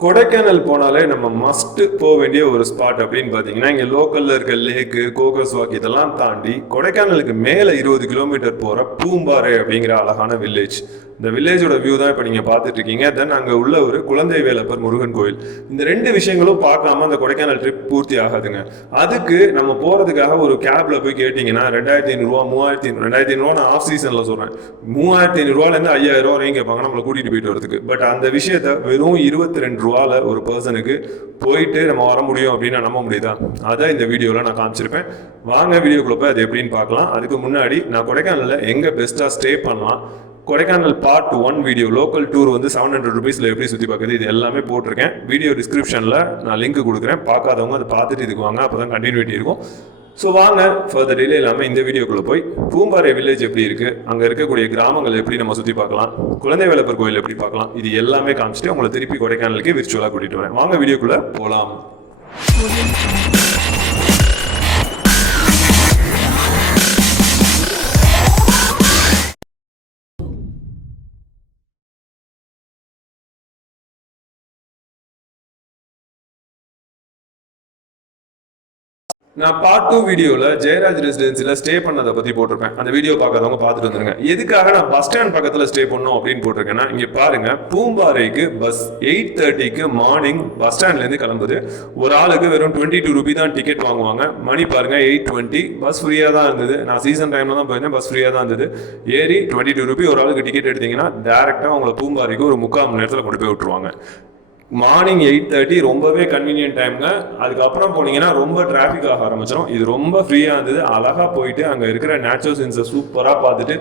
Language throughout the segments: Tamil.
கொடைக்கானல் போனாலே நம்ம மஸ்ட் போக வேண்டிய ஒரு ஸ்பாட் அப்படின்னு பார்த்தீங்கன்னா இங்கே லோக்கலில் இருக்க லேக்கு கோகஸ் வாக் இதெல்லாம் தாண்டி கொடைக்கானலுக்கு மேலே இருபது கிலோமீட்டர் போகிற பூம்பாறை அப்படிங்கிற அழகான வில்லேஜ் இந்த வில்லேஜோட வியூ தான் இப்போ நீங்கள் பார்த்துட்டு இருக்கீங்க தென் அங்கே உள்ள ஒரு குழந்தை வேலப்பர் முருகன் கோயில். இந்த ரெண்டு விஷயங்களும் பார்க்காம அந்த கொடைக்கானல் ட்ரிப் பூர்த்தி ஆகாதுங்க. அதுக்கு நம்ம போகிறதுக்காக ஒரு கேபில் போய் கேட்டிங்கன்னா ரெண்டாயிரத்தி ஐநூறுரூவா மூவாயிரத்தி ரெண்டாயிரத்தி ஐநூறுவா நான் ஆஃப் சீசனில் சொல்கிறேன் மூவாயிரத்தி ஐநூறுரூவாலேருந்து ஐயாயிரம் ரூபா வரையும் கேட்பாங்க நம்மளை கூட்டிகிட்டு போயிட்டு வரதுக்கு. பட் அந்த விஷயத்த வெறும் இருபத்தி ரெண்டு ரூபாவில் ஒரு பர்சனுக்கு போயிட்டு நம்ம வர முடியும் அப்படின்னு நம்ப முடியுதா? அதை இந்த வீடியோவில் நான் காமிச்சிருப்பேன். வாங்க வீடியோக்குள்ள போய் அது எப்படின்னு பார்க்கலாம். அதுக்கு முன்னாடி நான் கொடைக்கானலில் எங்கே பெஸ்ட்டாக ஸ்டே பண்ணலாம் Kodaikanal part one video local tour வந்து செவன் ஹண்ட்ரட் ருபீஸில் எப்படி சுற்றி பார்க்குறது இது எல்லாமே போட்டிருக்கேன். வீடியோ டிஸ்கிரிப்ஷனில் நான் லிங்க் கொடுக்குறேன். பார்க்காதவங்க அதை பார்த்துட்டு இதுக்கு வாங்க அப்போ தான் கண்டினியூட்டி இருக்கும். ஸோ வாங்க ஃபர்தர் டிலே இல்லாமல் இந்த வீடியோக்குள்ளே போய் பூம்பாறை வில்லேஜ் எப்படி இருக்குது அங்கே இருக்கக்கூடிய கிராமங்கள் எப்படி நம்ம சுற்றி பார்க்கலாம் குழந்தை வேலப்பர் கோயில் எப்படி பார்க்கலாம் இது எல்லாமே காமிச்சிட்டு உங்களை திருப்பி கொடைக்கானலுக்கு விர்ச்சுவலாக கூட்டிகிட்டு வரேன். வாங்க வீடியோக்குள்ளே போகலாம் நான் பார்ட் டூ வீடியோவில் ஜெயராஜ் ரெசிடென்சியில் ஸ்டே பண்ணதை பற்றி போட்டிருப்பேன். அந்த வீடியோ பார்க்காதவங்க பார்த்துட்டு வந்துருங்க. எதுக்காக நான் பஸ் ஸ்டாண்ட் பக்கத்தில் ஸ்டே பண்ணோம் அப்படின்னு போட்டிருக்கேன்னா இங்கே பாருங்க பூம்பாறைக்கு பஸ் எயிட் தேர்ட்டிக்கு மார்னிங் பஸ் ஸ்டாண்ட்லேருந்து கிளம்புது. ஒரு ஆளுக்கு வெறும் டுவெண்ட்டி டூ ருபி தான் டிக்கெட் வாங்குவாங்க. மணி பாருங்க எயிட் டுவெண்ட்டி பஸ் ஃப்ரீயாக தான் இருந்தது. நான் சீசன் டைமில் தான் போயிருந்தேன் பஸ் ஃப்ரீயாக தான் இருந்தது. ஏறி டுவெண்ட்டி டூ ருபி ஒரு ஆளுக்கு டிக்கெட் எடுத்தீங்கன்னா டேரெக்டாக உங்களை பூம்பாறைக்கு ஒரு முக்கால் மணி நேரத்தில் கொண்டு போய் விட்டுருவாங்க. மார்னிங் எயிட் தேர்ட்டி ரொம்பவே கன்வீனியன்ட் டைம்ங்க அதுக்கப்புறம் போனீங்கன்னா ரொம்ப டிராஃபிக் ஆக ஆரம்பிச்சிடும் இது ரொம்ப ஃப்ரீயாக இருந்தது. அழகாக போயிட்டு அங்கே இருக்கிற நேச்சுரல் சீன்ஸை சூப்பராக பார்த்துட்டு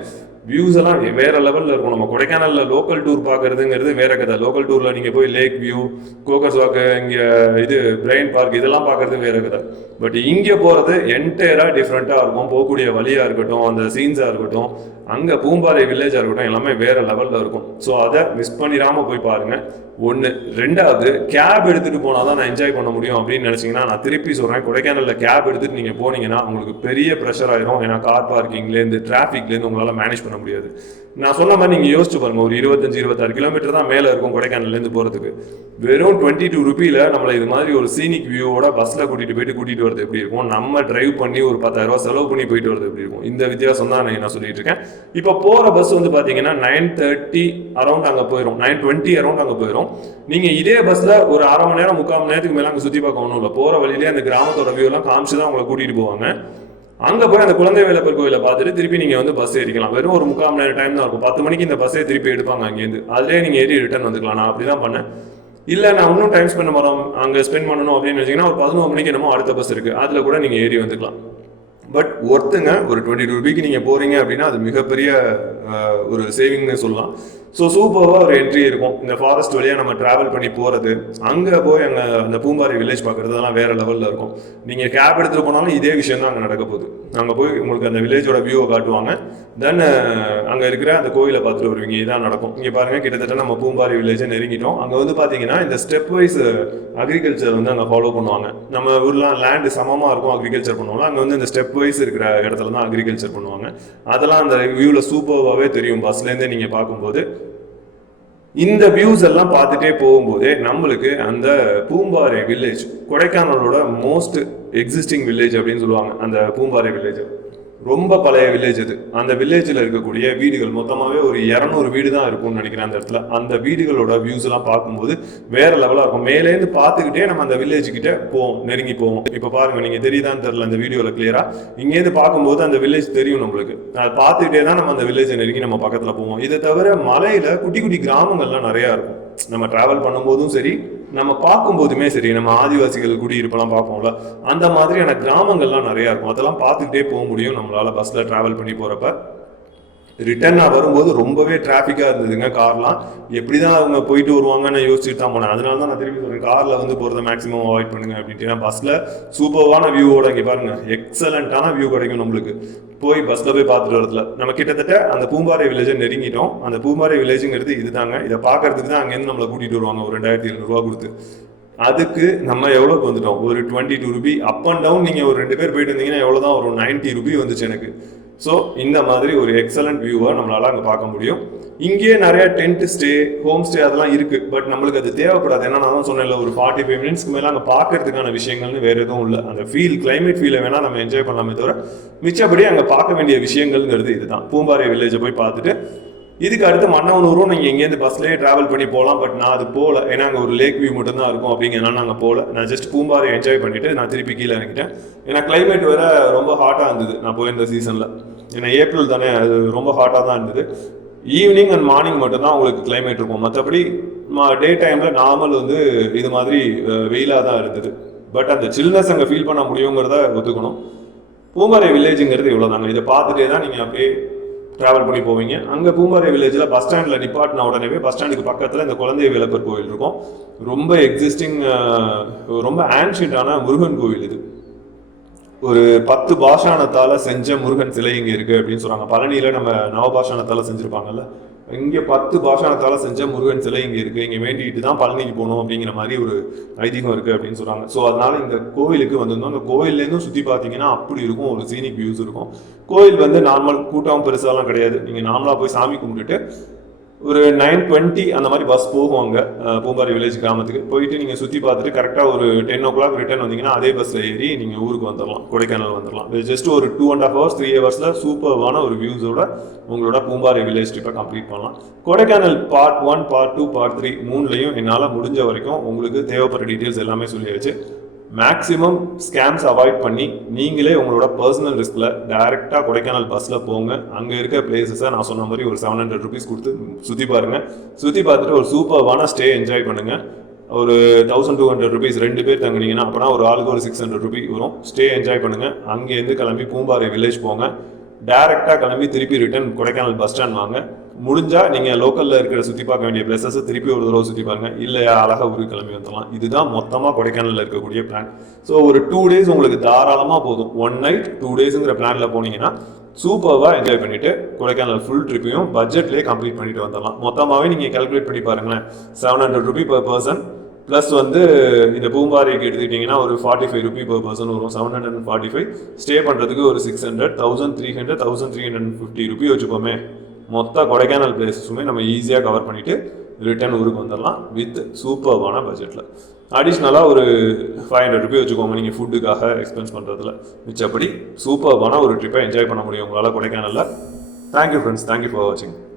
வியூஸ் எல்லாம் வேற லெவலில் இருக்கும். நம்ம கொடைக்கானலில் லோக்கல் டூர் பார்க்கறதுங்கிறது வேற கதை. லோக்கல் டூரில் நீங்கள் போய் லேக் வியூ கோக்கர்ஸ் வாக்கு இங்கே இது பிரெயின் பார்க் இதெல்லாம் பார்க்கறது வேற கதை. பட் இங்கே போகிறது என்டையராக டிஃப்ரெண்ட்டாக இருக்கும். போகக்கூடிய வழியாக இருக்கட்டும் அந்த சீன்ஸாக இருக்கட்டும். அங்கே பூம்பாறை வில்லேஜாக இருக்கட்டும் எல்லாமே வேற லெவலில் இருக்கும். ஸோ அதை மிஸ் பண்ணிடாமல் போய் பாருங்கள் ஒன்று ரெண்டாவது கேப் எடுத்துகிட்டு போனால் தான் நான் என்ஜாய் பண்ண முடியும் அப்படின்னு நினச்சிங்கன்னா நான் திருப்பி சொல்கிறேன் கொடைக்கானலில் கேப் எடுத்துகிட்டு நீங்கள் போனீங்கன்னா உங்களுக்கு பெரிய ப்ரெஷர் ஆயிரும். ஏன்னா கார் பார்க்கிங்லேருந்து டிராஃபிக்லேருந்து உங்களால் மேனேஜ் பண்ண முடியாது. நான் சொன்ன மாதிரி நீங்கள் யோசிச்சு பாருங்கள் ஒரு இருபத்தஞ்சி இருபத்தாறு கிலோமீட்டர் தான் மேலே இருக்கும் கொடைக்கானல்லேருந்து போகிறதுக்கு வெறும் டுவெண்ட்டி டூ ருபியில் நம்மளை இது மாதிரி ஒரு சீனிக் வியூவோட பஸ்ஸில் கூட்டிகிட்டு போயிட்டு கூட்டிகிட்டு வரது எப்படி இருக்கும்? நம்ம டிரைவ் பண்ணி ஒரு பத்தாயிரம் செலவு பண்ணி போயிட்டு வரது எப்படி இருக்கும்? இந்த வித்தியாசம் தான் நான் சொல்லிட்டு இருக்கேன். இப்போ போகிற பஸ் வந்து பார்த்தீங்கன்னா நைன் தேர்ட்டி அரௌண்ட் அங்கே போயிடும் நைன் டுவெண்ட்டி அரௌண்ட் அங்கே போயிடும் நீங்கள் இதே பஸ்ஸில் ஒரு அரை மணி நேரம் முக்கால் மணி நேரத்துக்கு மேலே அங்கே சுற்றி பார்க்க ஒன்றும் இல்லை. போகிற வழியிலே அந்த கிராமத்தோட வியூ எல்லாம் காமிச்சு தான் உங்களை கூட்டிகிட்டு போவாங்க. அங்கே போய் அந்த குழந்தை வேலப்பர் கோயிலை பார்த்துட்டு திருப்பி நீங்கள் வந்து பஸ் ஏறிக்கலாம். வெறும் ஒரு முக்கால் மணி நேரம் டைம் தான் இருக்கும். பத்து மணிக்கு இந்த பஸ்ஸே திருப்பி எடுப்பாங்க அங்கேருந்து அதிலே நீங்கள் ஏறி ரிட்டர்ன் வந்துக்கலாம். நான் அப்படி தான் பண்ணேன். இல்லை நான் இன்னும் டைம் ஸ்பெண்ட் பண்ண அங்கே ஸ்பெண்ட் பண்ணணும் அப்படின்னு வச்சிங்கன்னா ஒரு பதினோரு மணிக்கு என்னமோ அடுத்த பஸ் இருக்குது அதில் கூட நீங்கள் ஏறி வந்துக்கலாம். பட் ஒருத்துங்க ஒரு டுவெண்ட்டி டூ ருபிக்கு நீங்கள் போகிறீங்க அப்படின்னா அது மிகப்பெரிய ஒரு சேவிங்னு சொல்லலாம். ஸோ சூப்பராக ஒரு என்ட்ரி இருக்கும். இந்த ஃபாரஸ்ட் வழியாக நம்ம ட்ராவல் பண்ணி போகிறது அங்கே போய் அங்கே அந்த பூம்பாரி வில்லேஜ் பார்க்குறது அதெல்லாம் வேறு லெவலில் இருக்கும். நீங்கள் கேப் எடுத்துகிட்டு போனாலும் இதே விஷயம் தான் அங்கே நடக்க போகுது. அங்கே போய் உங்களுக்கு அந்த வில்லேஜோட வியூவை காட்டுவாங்க. தென் அங்கே இருக்கிற அந்த கோயிலை பார்த்துட்டு வருவீங்க. இதான் நடக்கும். இங்கே பாருங்கள் கிட்டத்தட்ட நம்ம பூம்பாரி வில்லேஜை நெருங்கிட்டோம். அங்கே வந்து பார்த்தீங்கன்னா இந்த ஸ்டெப் வைஸ் அக்ரிகல்ச்சர் வந்து அங்கே ஃபாலோ பண்ணுவாங்க. நம்ம ஊர்லாம் லேண்டு சமமாக இருக்கும் அக்ரிகல்ச்சர் பண்ணுவாங்க அங்கே வந்து இந்த ஸ்டெப் வைஸ் இருக்கிற இடத்துல தான் அக்ரிகல்ச்சர் பண்ணுவாங்க. அதெல்லாம் அந்த வியூவில் சூப்பராகவே தெரியும். பஸ்லேருந்தே நீங்கள் பார்க்கும்போது இந்த வியூஸ் எல்லாம் பார்த்துட்டே போகும்போதே நம்மளுக்கு அந்த பூம்பாறை வில்லேஜ் கொடைக்கானலோட மோஸ்ட் எக்ஸிஸ்டிங் வில்லேஜ் அப்படின்னு சொல்லுவாங்க. அந்த பூம்பாறை வில்லேஜ் ரொம்ப பழைய வில்லேஜ் அது. அந்த வில்லேஜில் இருக்கக்கூடிய வீடுகள் மொத்தமாகவே ஒரு இரநூறு வீடு தான் இருக்கும்னு நினைக்கிறேன் அந்த இடத்துல. அந்த வீடுகளோட வியூஸ் எல்லாம் பார்க்கும்போது வேற லெவலாக இருக்கும். மேலேருந்து பார்த்துக்கிட்டே நம்ம அந்த வில்லேஜ் கிட்டே போவோம் நெருங்கி போவோம். இப்போ பாருங்க நீங்கள் தெரியுதான்னு தெரில அந்த வீடியோவில் கிளியராக இங்கேருந்து பார்க்கும்போது அந்த வில்லேஜ் தெரியும் நம்மளுக்கு. அதை பார்த்துக்கிட்டே தான் நம்ம அந்த வில்லேஜை நெருங்கி நம்ம பக்கத்தில் போவோம். இதை தவிர மலையில் குட்டி குட்டி கிராமங்கள்லாம் நிறையா இருக்கும். நம்ம டிராவல் பண்ணும்போதும் சரி நம்ம பார்க்கும்போதுமே சரி நம்ம ஆதிவாசிகள் குடியிருப்பெல்லாம் பார்ப்போம்ல அந்த மாதிரியான கிராமங்கள்லாம் நிறையா இருக்கும். அதெல்லாம் பார்த்துக்கிட்டே போக முடியும் நம்மளால் பஸ்ஸில் ட்ராவல் பண்ணி போகிறப்ப ரிட்டர்ன் நான் வரும்போது ரொம்பவே டிராஃபிக்காக இருந்ததுங்க கார்லாம் எப்படி தான் அவங்க போயிட்டு வருவாங்கன்னு யோசிச்சுட்டு தான் போனேன். அதனால தான் நான் திரும்பி சொல்கிறேன் காரில் வந்து போகிறத மேக்ஸிமம் அவாய்ட் பண்ணுங்க அப்படின்ட்டு. ஏன்னா பஸ்ஸில் சூப்பர்வான வியூவோட இங்கே பாருங்க எக்ஸலண்ட்டான வியூ கிடைக்கும் நம்மளுக்கு. போய் பஸ்ஸில் போய் பார்த்துட்டு வரதுல. நம்ம கிட்டத்தட்ட அந்த பூம்பாறை வில்லேஜை நெருங்கிட்டோம். அந்த பூம்பாறை வில்லேஜுங்கிறது இதுதாங்க. இதை பார்க்கறதுக்கு தான் அங்கேருந்து நம்மளை கூட்டிகிட்டு வருவாங்க. ஒரு ரெண்டாயிரத்தி எழுநூறுவா கொடுத்து. அதுக்கு நம்ம எவ்வளோக்கு வந்துட்டோம்? ஒரு twenty two rupee up and down நீங்கள் ஒரு ரெண்டு பேர் போயிட்டு இருந்தீங்கன்னா எவ்வளோ தான் ஒரு நைன்ட்டி ருபி வந்துச்சு எனக்கு. ஸோ இந்த மாதிரி ஒரு எக்ஸலண்ட் வியூவை நம்மளால் அங்கே பார்க்க முடியும். இங்கேயே நிறைய டென்ட் ஸ்டே ஹோம் ஸ்டே அதெல்லாம் இருக்குது பட் நம்மளுக்கு அது தேவைப்படாது. ஏன்னா நான் தான் சொன்னேன்ல ஒரு ஃபார்ட்டி ஃபைவ் மினிட்ஸ்க்கு மேலே அங்கே பார்க்கறதுக்கான விஷயங்கள்னு வேறு எதுவும் இல்லை. அந்த ஃபீல் கிளைமேட் ஃபீலை வேணால் நம்ம என்ஜாய் பண்ணலாமே தவிர மிச்சப்படி அங்கே பார்க்க வேண்டிய விஷயங்கள்ங்கிறது இதுதான். பூம்பாறை வில்லேஜை போய் பார்த்துட்டு இதுக்கு அடுத்து மன்னவனூரும் நீங்கள் இங்கேருந்து பஸ்லேயே ட்ராவல் பண்ணி போகலாம் பட் நான் அது போகல. ஏன்னா அங்கே ஒரு லேக் வியூ மட்டும்தான் இருக்கும் அப்படிங்கிறனால நாங்கள் போகல. நான் ஜஸ்ட் பூம்பாறை என்ஜாய் பண்ணிவிட்டு நான் திருப்பி கீழே இறங்கிட்டேன். ஏன்னா கிளைமேட் வேற ரொம்ப ஹாட்டாக இருந்தது நான் போயிருந்த சீசனில் ஏன்னா ஏப்ரல் தானே அது ரொம்ப ஹாட்டாக தான் இருந்தது. ஈவினிங் அண்ட் மார்னிங் மட்டும்தான் உங்களுக்கு கிளைமேட் இருக்கும். மற்றபடி டே டைமில் நார்மல் வந்து இது மாதிரி வெயிலாக தான் இருந்தது. பட் அந்த சில்னஸ் அங்கே ஃபீல் பண்ண முடியுங்கிறத ஒத்துக்கணும். பூம்பாறை வில்லேஜுங்கிறது இவ்வளோ தாங்க இதை பார்த்துட்டே தான் நீங்கள் அப்படியே ட்ராவல் பண்ணி போவீங்க. அங்கே பூம்பாறை வில்லேஜில் பஸ் ஸ்டாண்டில் நிப்பாட்டின உடனே பஸ் ஸ்டாண்டுக்கு பக்கத்தில் இந்த குழந்தை வேலப்பர் கோயில் இருக்கும். ரொம்ப எக்ஸிஸ்டிங் ரொம்ப ஆன்ஷியண்டான முருகன் கோயில் இது. ஒரு பத்து பாஷானத்தால் செஞ்ச முருகன் சிலை இங்கே இருக்குது அப்படின்னு சொல்கிறாங்க பழனியில் நம்ம நவபாஷானத்தால் செஞ்சுருப்பாங்கல்ல? இங்கே பத்து பாஷானத்தால் செஞ்ச முருகன் சிலை இங்கே இருக்குது இங்கே வேண்டிட்டு தான் பழனிக்கு போகணும் அப்படிங்கிற மாதிரி ஒரு ஐதீகம் இருக்குது அப்படின்னு சொல்கிறாங்க ஸோ அதனால் இந்த கோவிலுக்கு வந்திருந்தோம். அந்த கோவில்லேருந்தும் சுற்றி பார்த்தீங்கன்னா அப்படி இருக்கும். ஒரு சீனிக் வியூஸ் இருக்கும். கோயில் வந்து நார்மல் கூட்டம் பெருசாலாம் கிடையாது. நீங்கள் நார்மலாக போய் சாமி கும்பிட்டுட்டு ஒரு நைன் டுவெண்ட்டி அந்த மாதிரி பஸ் போகும் அங்கே பூம்பாரி வில்லேஜ் கிராமத்துக்கு. போயிட்டு நீங்கள் சுற்றி பார்த்துட்டு கரெக்டாக ஒரு டென் ஓ கிளாக் ரிட்டர்ன் வந்தீங்கன்னா அதே பஸ்ஸில் ஏறி நீங்கள் ஊருக்கு வந்துடலாம் கொடைக்கானல் வந்துடலாம் ஜஸ்ட் ஒரு two and half hours three ஹவர்ஸில் சூப்பர்வான ஒரு வியூஸோட உங்களோட பூம்பாரி வில்லேஜ் ட்ரிப்பை கம்ப்ளீட் பண்ணலாம். Kodaikanal part one part two part three மூணுலையும் என்னால் முடிஞ்ச வரைக்கும் உங்களுக்கு தேவைப்படுற டீட்டெயில்ஸ் எல்லாமே சொல்லியாச்சு. மேக்ஸிமம் ஸ்கேம்ஸ் அவாய்ட் பண்ணி நீங்களே உங்களோட பர்சனல் ரிஸ்கில் டைரெக்டாக கொடைக்கானல் பஸ்ஸில் போங்க. அங்கே இருக்க பிளேசஸை நான் சொன்ன மாதிரி ஒரு செவன் ஹண்ட்ரட் ருபீஸ் கொடுத்து சுற்றி பாருங்கள் சுற்றி பார்த்துட்டு ஒரு சூப்பர்வான ஸ்டே என்ஜாய் பண்ணுங்கள் ஒரு தௌசண்ட் டூ ஹண்ட்ரட் ருபீஸ் ரெண்டு பேர் தங்கினீங்கன்னா அப்போனா ஒரு ஆளுக்கு ஒரு சிக்ஸ் ஹண்ட்ரட் ருபீஸ் வரும். ஸ்டே என்ஜாய் பண்ணுங்கள் அங்கேருந்து கிளம்பி பூம்பாறை வில்லேஜ் போங்க. டேரெக்டாக கிளம்பி திருப்பி ரிட்டர்ன் கொடைக்கானல் பஸ் ஸ்டாண்ட் வாங்க. முடிஞ்சா நீங்க லோக்கல்ல இருக்கிற சுத்தி பார்க்க வேண்டிய பிளேசஸ் திருப்பி ஒரு தடவை சுத்தி பாருங்க. இல்லையா அழகா ஊருக்கு கிளம்பி வந்துடலாம். இதுதான் மொத்தமா கொடைக்கானல்ல இருக்கக்கூடிய பிளான் ஸோ ஒரு டூ டேஸ் உங்களுக்கு தாராளமா போதும். ஒன் நைட் டூ டேஸ்ங்கிற பிளான்ல போனீங்கன்னா சூப்பர்வா என்ஜாய் பண்ணிட்டு கொடைக்கானல் ஃபுல் ட்ரிப்பையும் பட்ஜெட்லேயே கம்ப்ளீட் பண்ணிட்டு வந்துடலாம். மொத்தமாவே நீங்க கால்குலேட் பண்ணி பாருங்களேன். Seven hundred rupee per person plus வந்து இந்த பூம்பாறைக்கு எடுத்துக்கிட்டிங்கன்னா ஒரு forty five rupee per person வரும். Seven hundred and forty five stay பண்ணுறதுக்கு ஒரு six hundred thousand three hundred thousand three hundred fifty rupee வச்சுப்போமே மொத்த கொடைக்கானல் பிளேஸஸுமே நம்ம ஈஸியாக கவர் பண்ணிவிட்டு ரிட்டர்ன் ஊருக்கு வந்துடலாம் வித் சூப்பர்வான பட்ஜெட்டில் அடிஷ்னலாக ஒரு ஃபைவ் ஹண்ட்ரட் ருபி வச்சுக்கோங்க நீங்கள் ஃபுட்டுக்காக எக்ஸ்பென்ஸ் பண்ணுறதுல மிச்சப்படி சூப்பர்வான ஒரு ட்ரிப்பை என்ஜாய் பண்ண முடியும் உங்களால் கொடைக்கானலில். தேங்க்யூ ஃப்ரெண்ட்ஸ் தேங்க்யூ ஃபார் வாட்சிங்